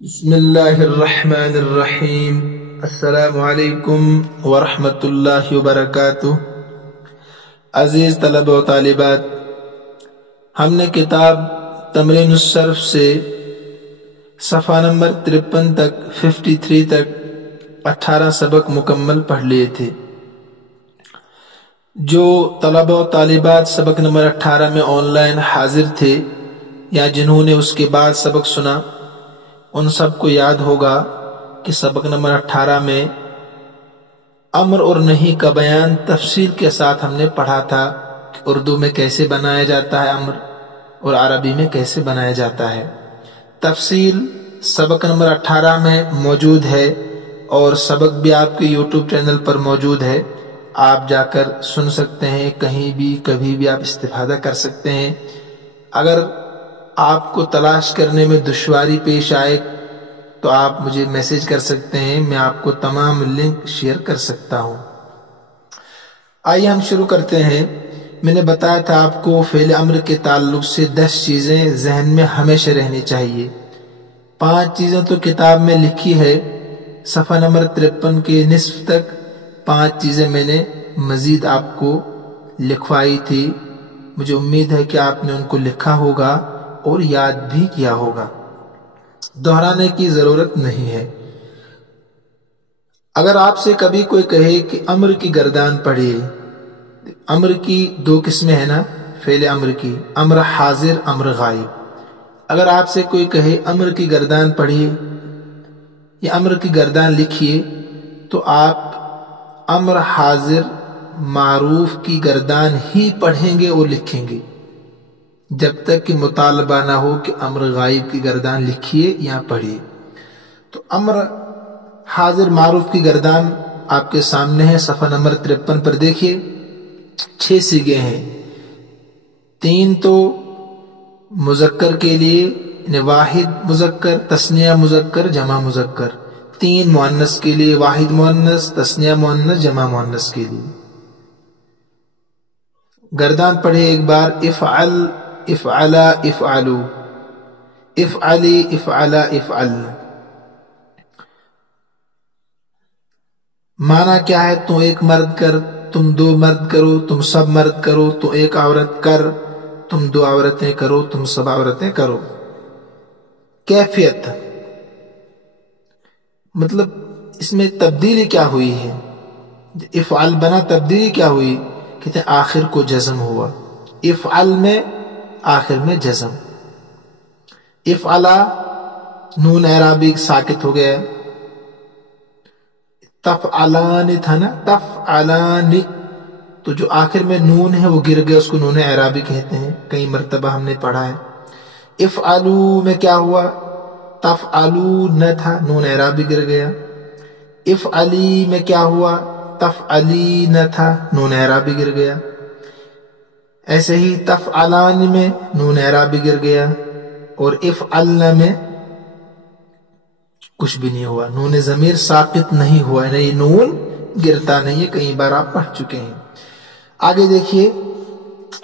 بسم اللہ الرحمن الرحیم۔ السلام علیکم ورحمۃ اللہ وبرکاتہ۔ عزیز طلبہ و طالبات، ہم نے کتاب تمرین الصرف سے صفحہ نمبر 53 تک 53 تک 18 سبق مکمل پڑھ لیے تھے۔ جو طلبہ و طالبات سبق نمبر 18 میں آن لائن حاضر تھے یا جنہوں نے اس کے بعد سبق سنا، ان سب کو یاد ہوگا کہ سبق نمبر 18 میں امر اور نہیں کا بیان تفصیل کے ساتھ ہم نے پڑھا تھا کہ اردو میں کیسے بنایا جاتا ہے امر اور عربی میں کیسے بنایا جاتا ہے۔ تفصیل سبق نمبر 18 میں موجود ہے اور سبق بھی آپ کے یوٹیوب چینل پر موجود ہے، آپ جا کر سن سکتے ہیں، کہیں بھی کبھی بھی آپ استفادہ کر سکتے ہیں۔ اگر آپ کو تلاش کرنے میں دشواری پیش آئے تو آپ مجھے میسج کر سکتے ہیں، میں آپ کو تمام لنک شیئر کر سکتا ہوں۔ آئیے ہم شروع کرتے ہیں۔ میں نے بتایا تھا آپ کو فعل امر کے تعلق سے 10 چیزیں ذہن میں ہمیشہ رہنی چاہیے۔ 5 چیزیں تو کتاب میں لکھی ہے، صفحہ نمبر 53 کے نصف تک 5 چیزیں میں نے مزید آپ کو لکھوائی تھی۔ مجھے امید ہے کہ آپ نے ان کو لکھا ہوگا اور یاد بھی کیا ہوگا، دہرانے کی ضرورت نہیں ہے۔ اگر آپ سے کبھی کوئی کہے کہ امر کی گردان پڑھیے، امر کی 2 قسمیں ہیں نا فعل امر کی، امر حاضر، امر غائب۔ اگر آپ سے کوئی کہے امر کی گردان پڑھیے یا امر کی گردان لکھیے، تو آپ امر حاضر معروف کی گردان ہی پڑھیں گے اور لکھیں گے، جب تک کہ مطالبہ نہ ہو کہ امر غائب کی گردان لکھیے یا پڑھیے۔ تو امر حاضر معروف کی گردان آپ کے سامنے ہے، صفحہ نمبر 53 پر دیکھیے۔ 6 صیغے ہیں، 3 تو مذکر کے لیے، یعنی واحد مذکر، تثنیہ مذکر، جمع مذکر، 3 مؤنث کے لیے، واحد مؤنث، تثنیہ مؤنث، جمع مؤنث کے لیے۔ گردان پڑھے ایک بار، افعل، افعلا، افعلو، افعلی، افعلا، افعل۔ معنی کیا ہے؟ تو ایک مرد کر، تم 2 مرد کرو، تم سب مرد کرو، تو ایک عورت کر، تم 2 عورتیں کرو، تم سب عورتیں کرو۔ کیفیت مطلب اس میں تبدیلی کیا ہوئی ہے؟ افعل بنا، تبدیلی کیا ہوئی؟ کہتے ہیں آخر کو جزم ہوا، افعل میں آخر میں جزم۔ افعلا نون اعرابی ساکت ہو گیا، تفعلان تھا نا، تفعلان، تو جو آخر میں نون ہے وہ گر گیا، اس کو نون اعرابی کہتے ہیں، کئی مرتبہ ہم نے پڑھا ہے۔ افعلو میں کیا ہوا؟ تفعلون تھا، نون اعرابی گر گیا۔ افعلی میں کیا ہوا؟ تفعلین تھا، نون اعرابی گر گیا۔ ایسے ہی تفعلان میں نون اعرابی گر گیا، اور افعلن میں کچھ بھی نہیں ہوا، نون ضمیر ساقط نہیں ہوا، یعنی نون گرتا نہیں ہے، کئی بار آپ پڑھ چکے ہیں۔ آگے دیکھیے،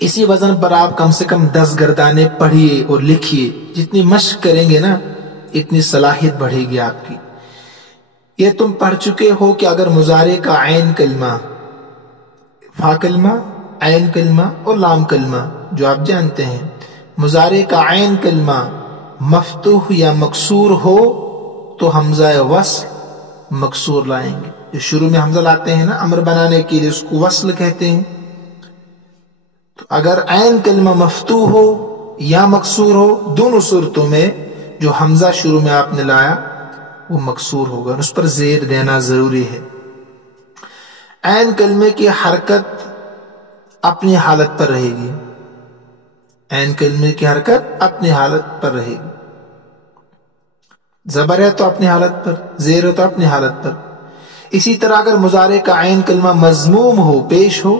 اسی وزن پر آپ کم سے کم 10 گردانے پڑھیے اور لکھیے، جتنی مشق کریں گے نا اتنی صلاحیت بڑھے گی آپ کی۔ یہ تم پڑھ چکے ہو کہ اگر مضارع کا عین کلمہ، فا کلمہ، عین کلمہ اور لام کلمہ جو آپ جانتے ہیں، مضارع کا عین کلمہ مفتوح یا مکسور ہو تو حمزہ وصل مکسور لائیں گے۔ جو شروع میں حمزہ لاتے ہیں نا امر بنانے کے لیے، اس کو وصل کہتے ہیں۔ تو اگر عین کلمہ مفتوح ہو یا مکسور ہو، دونوں صورتوں میں جو حمزہ شروع میں آپ نے لایا وہ مکسور ہوگا، اس پر زیر دینا ضروری ہے۔ عین کلمے کی حرکت اپنی حالت پر رہے گی، عین کلمے کی حرکت اپنی حالت پر رہے گی، زبر ہے تو اپنی حالت پر، زیر ہے تو اپنی حالت پر۔ اسی طرح اگر مضارع کا عین کلمہ مضموم ہو، پیش ہو،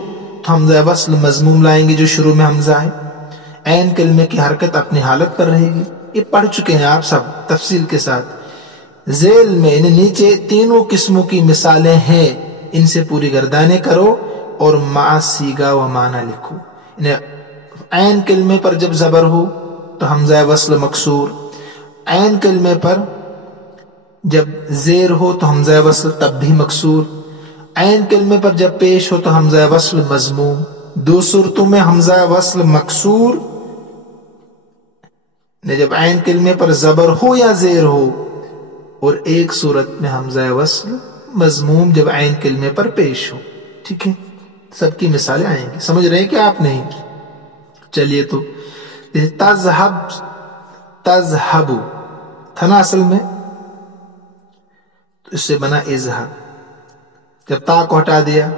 تو حمزہ وصل مضموم لائیں گے جو شروع میں حمزہ ہے، عین کلمے کی حرکت اپنی حالت پر رہے گی۔ یہ پڑھ چکے ہیں آپ سب تفصیل کے ساتھ۔ ذیل میں یعنی نیچے 3 قسموں کی مثالیں ہیں، ان سے پوری گردانیں کرو اور مع صیغہ و معنی لکھو۔ یعنی عین کلمے پر جب زبر ہو تو حمزہ وصل مکسور، عین کلمے پر جب زیر ہو تو حمزہ وصل تب بھی مکسور، عین کلمے پر جب پیش ہو تو حمزہ وصل مضموم۔ دو صورتوں میں حمزہ وصل مکسور، جب عین کلمے پر زبر ہو یا زیر ہو، اور ایک صورت میں حمزہ وصل مضموم جب عین کلمے پر پیش ہو۔ ٹھیک ہے، سب کی مثالیں آئیں گی، سمجھ رہے ہیں کہ آپ نہیں؟ چلیے تو تذہب، تذہب تھا نا اصل میں، تو اس سے بنا اذہب۔ جب تا کو ہٹا دیا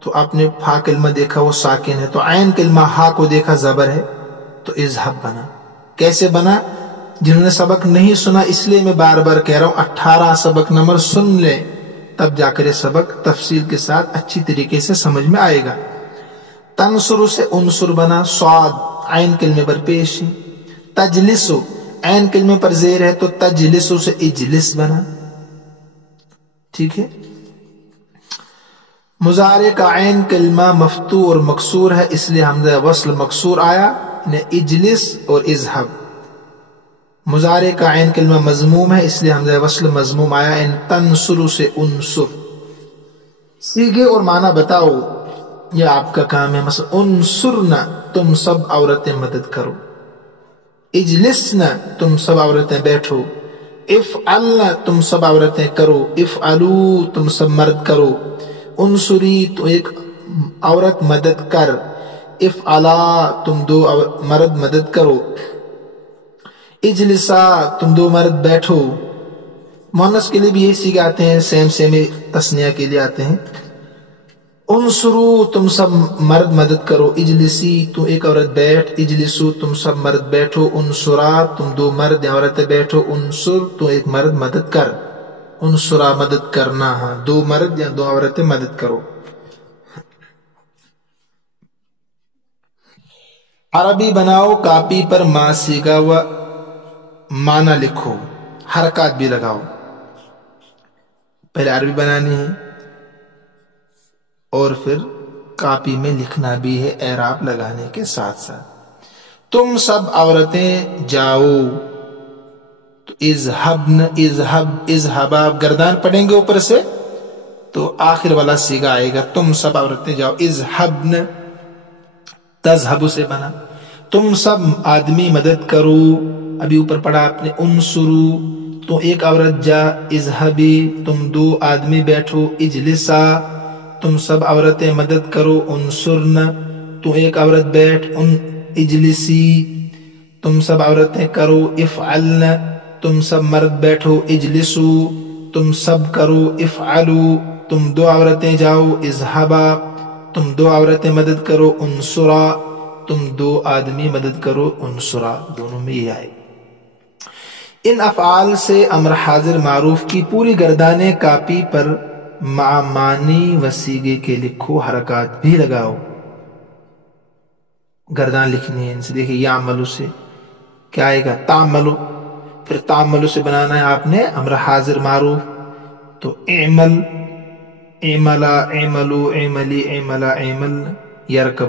تو آپ نے فا کلمہ دیکھا وہ ساکن ہے، تو عین کلمہ ہا کو دیکھا زبر ہے، تو اذہب بنا۔ کیسے بنا؟ جنہوں نے سبق نہیں سنا، اس لیے میں بار بار کہہ رہا ہوں 18 سبق نمبر سن لیں، تب جا کر یہ سبق تفصیل کے ساتھ اچھی طریقے سے سمجھ میں آئے گا۔ تنصر سے انصر بنا، صاد عین کلمے پر پیش ہے۔ تجلس عین کلمے پر زیر ہے، تو تجلس سے اجلس بنا۔ ٹھیک ہے، مضارع کا عین کلمہ مفتوح اور مکسور ہے، اس لیے حمزہ وصل مکسور آیا، اجلس اور اذهب۔ مضارع کا عین کلمہ مضموم ہے، اس لیے حمزہ وصل مضموم آیا، ان تنصر سے انصر۔ سیغے اور معنی بتاؤ، یہ آپ کا کام ہے۔ مثلا انصرنا، تم سب عورتیں مدد کرو۔ اجلسنا، تم سب عورتیں بیٹھو۔ افعلنا، تم سب عورتیں کرو۔ افعلوا، تم سب مرد کرو۔ انصری، تو ایک عورت مدد کر۔ افعلا، تم دو مرد مدد کرو۔ اجلسا، تم دو مرد بیٹھو۔ مؤنث کے لیے بھی یہ سیغے آتے ہیں، سیم تثنیہ کے لیے آتے ہیں۔ انصرو، تم سب مرد مدد کرو۔ اجلسی، تو ایک عورت بیٹھ۔ اجلسو، تم سب مرد بیٹھو۔ انصرا، تم دو مرد یا عورتیں بیٹھو۔ انصر، تو ایک مرد مدد کر۔ انصرا، مدد کرنا، ہاں، دو مرد یا دو عورتیں مدد کرو۔ عربی بناؤ، کاپی پر ما سیغہ و معنی لکھو، حرکات بھی لگاؤ۔ پہلے عربی بنانی ہے اور پھر کاپی میں لکھنا بھی ہے، اعراب لگانے کے ساتھ ساتھ۔ تم سب عورتیں جاؤ، تو اذهبن، اذهب آپ گردان پڑیں گے اوپر سے تو آخر والا سیغہ آئے گا، تم سب عورتیں جاؤ۔ اذهبن، تذهب سے بنا۔ تم سب آدمی مدد کرو، ابھی اوپر پڑھا آپ نے۔ انصرو، تو ایک عورت جا۔ اذهبی، تم دو آدمی بیٹھو۔ اجلسا، تم سب عورتیں مدد کرو۔ انصرن، تو ایک عورت بیٹھ۔ اجلسی، تم سب عورتیں کرو۔ افعلن، تم سب مرد بیٹھو۔ اجلسو، تم سب کرو۔ افعلو، تم دو عورتیں جاؤ۔ اذهبا، تم دو عورتیں مدد کرو۔ انصرا، تم دو آدمی مدد کرو۔ انصرا، دونوں میں یہ آئے۔ ان افعال سے امر حاضر معروف کی پوری گردانیں کاپی پر مع معنی و سیغے کے لکھو، حرکات بھی لگاؤ۔ گردان لکھنی ہے ان سے۔ دیکھیں یعملو سے کیا آئے گا؟ تعملو، پھر تعملو سے بنانا ہے آپ نے امر حاضر معروف، تو اعمل، اعملا، اعملو، اعملی، اعملا، اعمل۔ یرکب،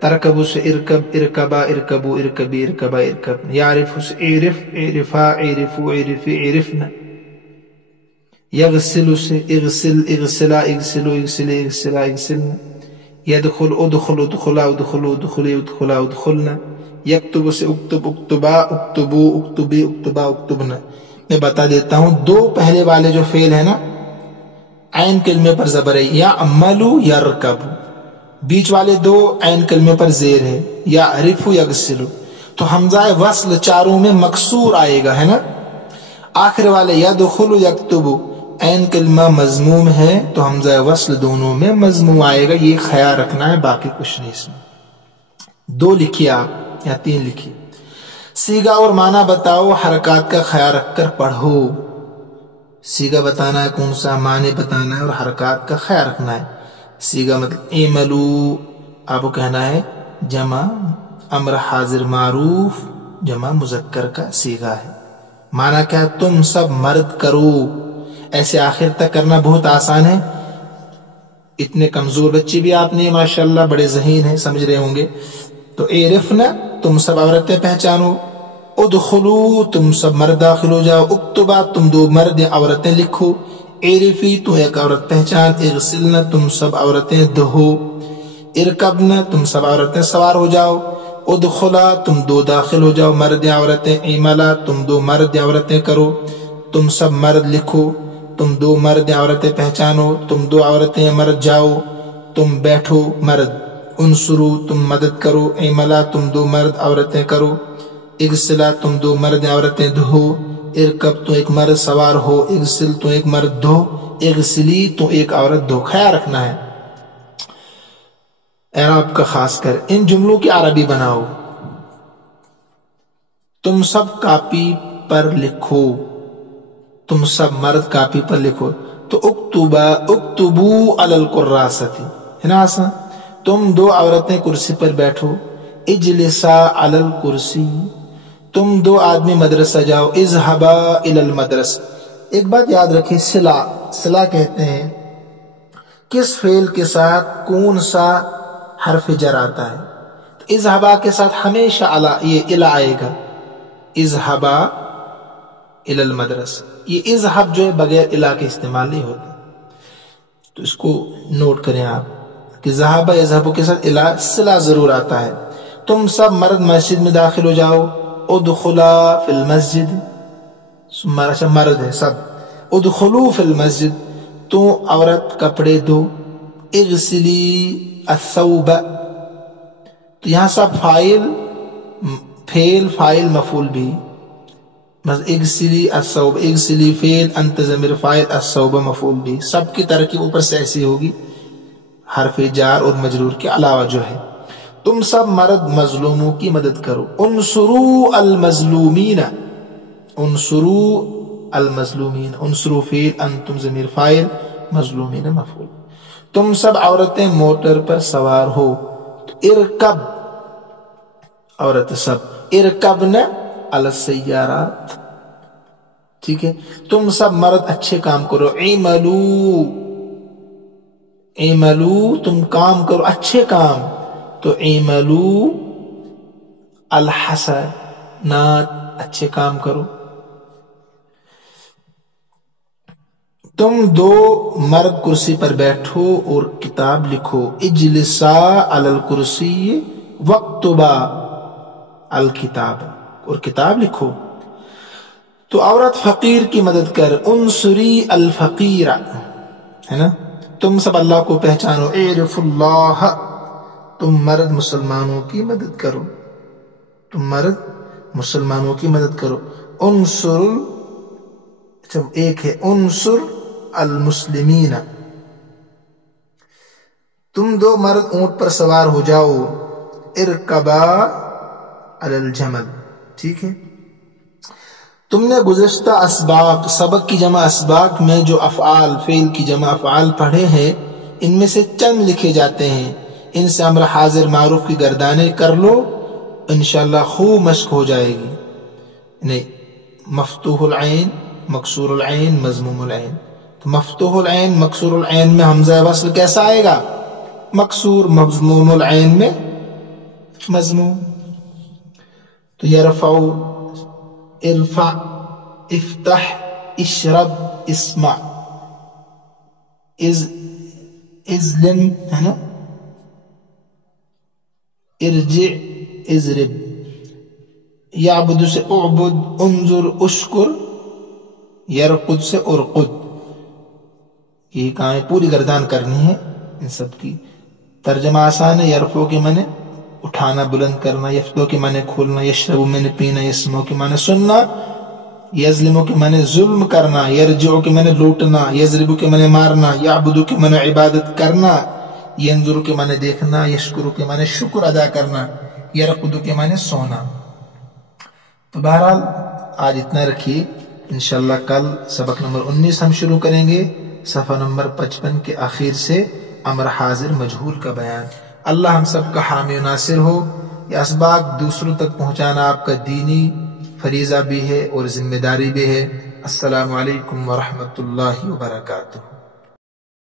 ترکب سے ارکب، ارکبا، ارکبو، ارکبی، ارکبا، ارکب۔ یعرف سے اعرف، اعرفا، اعرفو، اعرفی، اعرفن۔ یغسل سے اغسل، اغسلا، اغسلو، اغسلی، اغسلا، اغسلن۔ یدخل، ادخل، ادخلا، ادخلو، ادخلی، ادخلا، ادخلن۔ یکتب سے اکتب، اکتبا، اکتبو، اکتبی، اکتبا، اکتبن۔ میں بتا دیتا ہوں، دو پہلے والے جو فعل ہے نا، عین کلمے پر زبر ہے، یعملو، یرکب۔ بیچ والے دو عین کلمے پر زیر ہے، یعرفو، یغسلو۔ تو حمزہ وصل چاروں میں مکسور آئے گا، ہے نا۔ آخر والے یدخل، یکتب، عین کلمہ مضموم ہے تو حمزہ وصل دونوں میں مضموم آئے گا، یہ خیال رکھنا ہے، باقی کچھ نہیں اس میں۔ دو لکھیے آپ یا تین لکھیے۔ سیغہ اور معنی بتاؤ، حرکات کا خیال رکھ کر پڑھو۔ سیغہ بتانا ہے کون سا، معنی بتانا ہے اور حرکات کا خیال رکھنا ہے۔ سیغہ مطلب اعملو، آپ کو کہنا ہے جمع امر حاضر معروف جمع مذکر کا سیغہ ہے۔ معنی کیا ہے؟ تم سب مرد کرو۔ ایسے آخر تک کرنا بہت آسان ہے، اتنے کمزور بچے بھی آپ نے ماشاءاللہ بڑے ذہین ہیں، سمجھ رہے ہوں گے۔ تو اعرفنا، تم سب عورتیں پہچانو۔ ادخلو تم سب مرد داخل ہو جاؤ، اکتبا تم دو مرد عورتیں لکھو، عرفی تو ایک عورت پہچان، اغسلنا تم سب عورتیں دھو، ارکبنا تم سب عورتیں سوار ہو جاؤ، ادخلا تم دو داخل ہو جاؤ مرد عورتیں، عملا تم دو مرد عورتیں کرو، تم سب مرد لکھو، تم دو مرد عورتیں پہچانو، تم دو عورتیں مرد جاؤ، تم بیٹھو مرد، انصرو تم مدد کرو، عملا تم دو مرد عورتیں کرو، اغسلا تم دو مرد عورتیں دھو، ارکب تو ایک مرد سوار ہو، اغسل تو ایک مرد دھو، اغسلی تو ایک عورت دھو۔ خیال رکھنا ہے اعراب کا خاص کر، ان جملوں کی عربی بناؤ، تم سب کاپی پر لکھو، تم سب مرد کاپی پر لکھو، تو اکتبو علی الکراستی ہے نا آسان، تم دو عورتیں کرسی پر بیٹھو، اجلسا علی الکرسی، تم دو آدمی مدرسہ جاؤ، اذهبا الی المدرسہ۔ ایک بات یاد رکھیں، صلہ کہتے ہیں کس فعل کے ساتھ کون سا حرف جر آتا ہے، تو اذهبا کے ساتھ ہمیشہ یہ الی آئے گا، اذهبا الی المدرسہ، یہ اذهب جو ہے بغیر الی کے استعمال نہیں ہوتا، تو اس کو نوٹ کریں آپ کہ ذهب یذهب کے ساتھ الی صلہ ضرور آتا ہے۔ تم سب مرد مسجد میں داخل ہو جاؤ، ادخلا فی المسجد، مرد ہے سب، ادخلو فی المسجد، تو عورت کپڑے دو، اغسلی الثوب، تو یہاں سب فاعل مفعول بھی، اغسلی الثوب، اغسلی فعل، انت ضمیر فاعل، الثوب مفعول بھی، سب کی ترکیب اوپر سے ایسی ہوگی حرف جار اور مجرور کے علاوہ جو ہے۔ تم سب مرد مظلوموں کی مدد کرو، انصرو المظلومین، انصرو المظلومین، انصرو فعل، انتم ضمیر فاعل، مظلومین مفعول۔ تم سب عورتیں موٹر پر سوار ہو، تو ارکب عورت سب، ارکبن علی السیارات، ٹھیک ہے۔ تم سب مرد اچھے کام کرو، اعملوا، اعملوا تم کام کرو اچھے کام، تو اعملوا الحسنات اچھے کام کرو۔ تم دو مرد کرسی پر بیٹھو اور کتاب لکھو، اجلسا علی الکرسی واکتبا الکتاب، اور کتاب لکھو۔ تو عورت فقیر کی مدد کر، انصری الفقیر، ہے نا۔ تم سب اللہ کو پہچانو، اعرف اللہ، تم مرد مسلمانوں کی مدد کرو، تم مرد مسلمانوں کی مدد کرو، انصر، اچھا ایک ہے انصر المسلمین، تم دو مرد اونٹ پر سوار ہو جاؤ، ارکبا علی الجمل، ٹھیک ہے۔ تم نے گزشتہ اسباق، سبق کی جمع اسباق میں جو افعال، فعل کی جمع افعال پڑھے ہیں، ان میں سے چند لکھے جاتے ہیں، ان سے امر حاضر معروف کی گردانیں کر لو، انشاءاللہ خوب مشق ہو جائے گی۔ نہیں، مفتوح العین، مکسور العین، مضموم العین، تو مفتوح العین مکسور العین میں حمزہ وصل کیسا آئے گا؟ مکسور، مضموم العین میں مضموم، تو یرفع، ارفع، افتح، اشرب، اسمع، ازلم، ہے نا، ارجع، اضرب، یعبد سے اعبد، انظر، اشکر، یرقد سے ارقد، یہ کام پوری گردان کرنی ہے ان سب کی۔ ترجمہ آسان ہے، یرفع کے معنی اٹھانا، بلند کرنا، یفتح کے معنی کھولنا، یشرب کے معنی پینا، یسمع کے معنی سننا، یظلم کے معنی ظلم کرنا، یرجع کے معنی لوٹنا، یضرب کے معنی مارنا، یعبد کے معنی عبادت کرنا، ینظر کے معنی دیکھنا، یشکر کے معنی شکر ادا کرنا، یرقد کے معنی سونا۔ تو بہرحال آج اتنا رکھیے، انشاءاللہ کل سبق نمبر 19 ہم شروع کریں گے، صفحہ نمبر 55 کے آخر سے امر حاضر مجہول کا بیان۔ اللہ ہم سب کا حامی و ناصر ہو۔ یہ اسباق دوسروں تک پہنچانا آپ کا دینی فریضہ بھی ہے اور ذمہ داری بھی ہے۔ السلام علیکم ورحمۃ اللہ وبرکاتہ۔